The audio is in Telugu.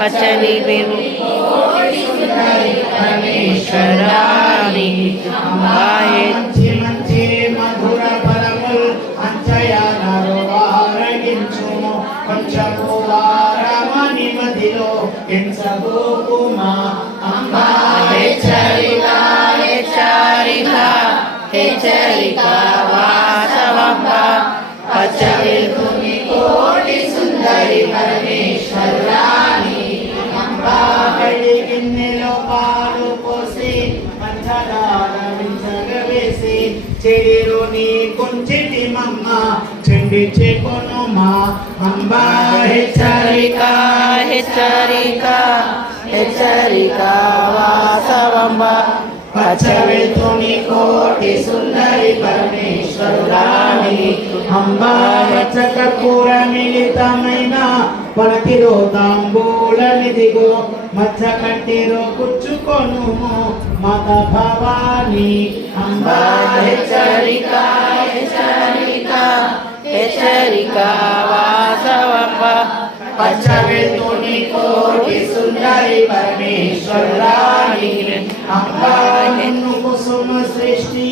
పచ్చని పరమేశ్వరాని మంచి మంచి మధుర పరముల్ అంచయానరు ఆరగించుము కొంచెము వారమని మదిలో ఎంచబోకుమా అంబా హెచ్చరిక హెచ్చరిక హెచ్చరిక వాసవంబ పచ్చని కోటి సుందరి పరమేశ్వరాని అంబా గిన్నెలో పాలు పోసి పంచదార వించగవేసి చెడిరుని కొంచెటి మమ్మ చెండి చెకొనుమా అంబా హెచ్చరిక హెచ్చరిక హెచ్చరిక వాసవంబ పచ్చవెల్తుని కోటి సుందరి పరమేశ్వరురాణి అంబా రచక కూర మిళితమైన పలకిలో తాంబూలనిదిగో మచ్చ కంటిలో కూర్చుకొనుము మత భవాని అంబా హెచ్చరిక హెచ్చరిక హెచ్చరిక వాసవంబ పచ్చవెల్తుని కోటి సుందరి పరమేశ్వరురాణి అంబా కుసుమ సృష్టి